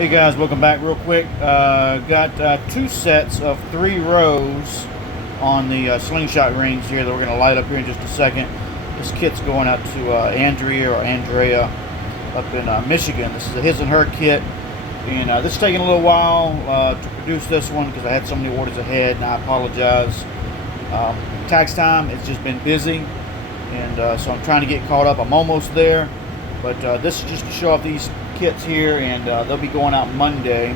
Hey guys, welcome back real quick. Got 2 sets of 3 rows on the slingshot rings here that we're going to light up here in just a second. This kit's going out to Andrea up in Michigan. This is a his and her kit, and this is taking a little while to produce this one because I had so many orders ahead, and I apologize. Tax time, it's just been busy, and so I'm trying to get caught up. I'm almost there, but this is just to show off these kits here, and they'll be going out Monday.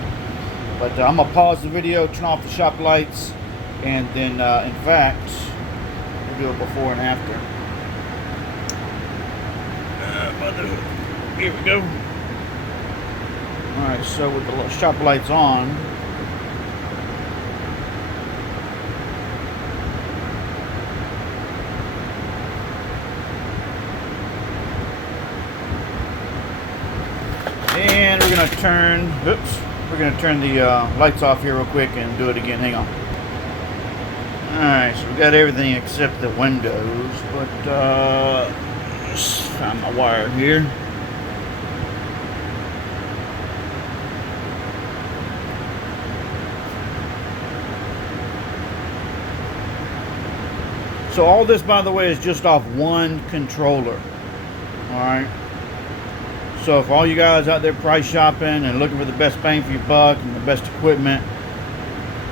But I'm gonna pause the video, turn off the shop lights, and then in fact we'll do it before and after. Here we go. Alright, so with the shop lights on, and we're gonna turn the lights off here real quick and do it again. Hang on. Alright, so we got everything except the windows, but just find my wire here. So all this, by the way, is just off one controller. Alright. So if all you guys out there price shopping and looking for the best bang for your buck and the best equipment,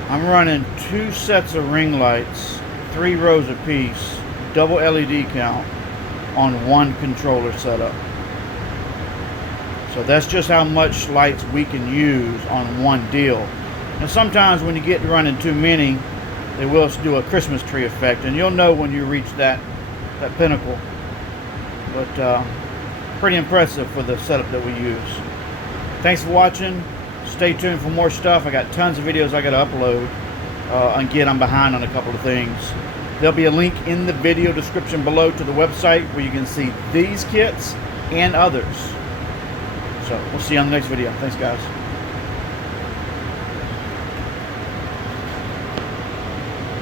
I'm running 2 sets of ring lights, 3 rows apiece, double LED count on one controller setup. So that's just how much lights we can use on one deal. And sometimes when you get to running too many, they will do a Christmas tree effect, and you'll know when you reach that pinnacle. But pretty impressive for the setup that we use. Thanks for watching. Stay tuned for more stuff. I got tons of videos I got to upload. Again, I'm behind on a couple of things. There'll be a link in the video description below to the website where you can see these kits and others. So we'll see you on the next video. Thanks, guys.